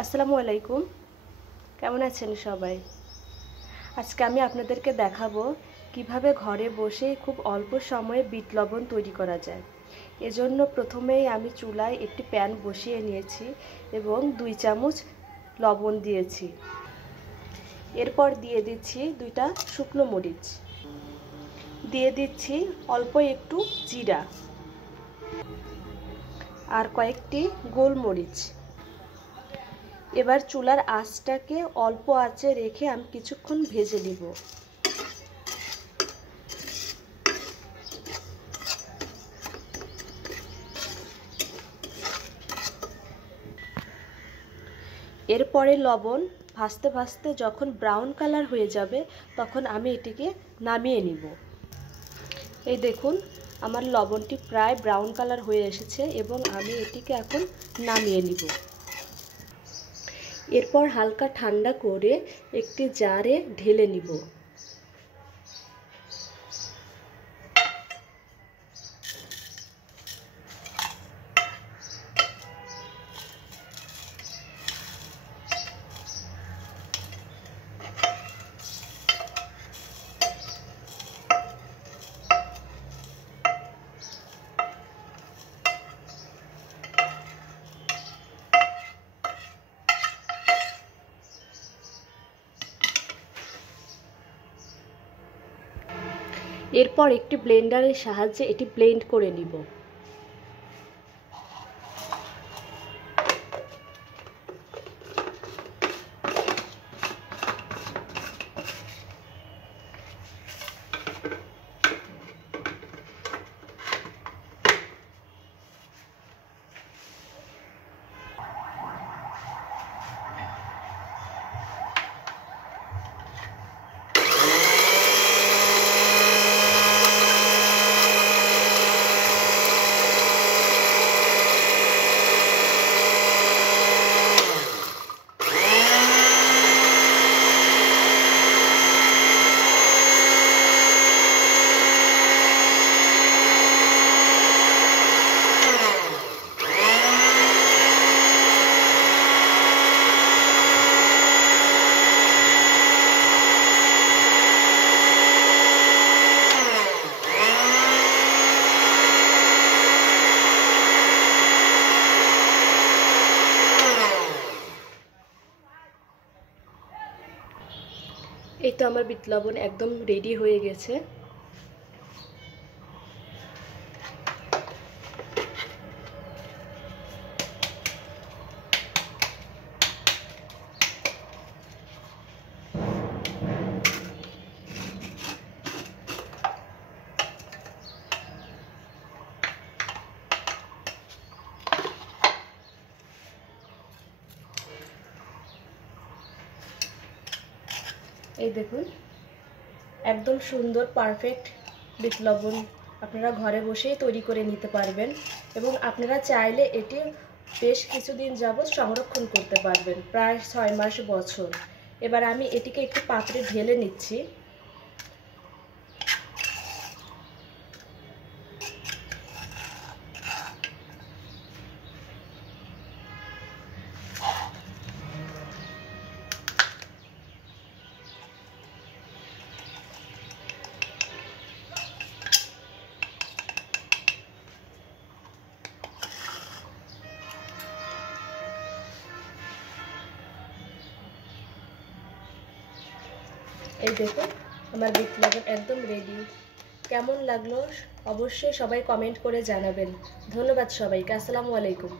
আসসালামু আলাইকুম। কেমন আছেন সবাই? আজকে আমি আপনাদেরকে দেখাবো কিভাবে ঘরে বসে খুব অল্প সময়ে বিট লবণ তৈরি করা যায়। এজন্য প্রথমেই আমি চুলায় একটি প্যান বসিয়ে নিয়েছি এবং 2 চামচ লবণ দিয়েছি। এরপর দিয়ে দিচ্ছি 2টা শুকনো মরিচ, দিয়ে দিচ্ছি অল্প একটু জিরা আর কয়েকটি গোলমরিচ। এবার চুলার আঁচটাকে অল্প আঁচে রেখে আমি কিছুক্ষণ ভেজে নিব। এরপরে লবণ ভাজতে ভাজতে যখন ব্রাউন কালার হয়ে যাবে তখন আমি এটিকে নামিয়ে নিব। এই দেখুন, আমার লবণটি প্রায় ব্রাউন কালার হয়ে এসেছে এবং আমি এটিকে এখন নামিয়ে নিব। এরপর হালকা ঠান্ডা করে একটি জারে ঢেলে নিব। এরপর একটি ব্লেন্ডারের সাহায্যে এটি ব্লেন্ড করে নিব। এই তো আমার বিট লবণ একদম রেডি হয়ে গেছে। এই দেখুন, একদম সুন্দর পারফেক্ট বিট লবণ আপনারা ঘরে বসেই তৈরি করে নিতে পারবেন এবং আপনারা চাইলে এটি বেশ কিছুদিন যাবত সংরক্ষণ করতে পারবেন, প্রায় 6 মাস বছর। এবার আমি এটিকে একটি পাত্রে ঢেলে নিচ্ছি। এই দেখুন, আমার বিট লবণ একদম রেডি। কেমন লাগলো অবশ্যই সবাই কমেন্ট করে জানাবেন। ধন্যবাদ সবাইকে। আসসালামু আলাইকুম।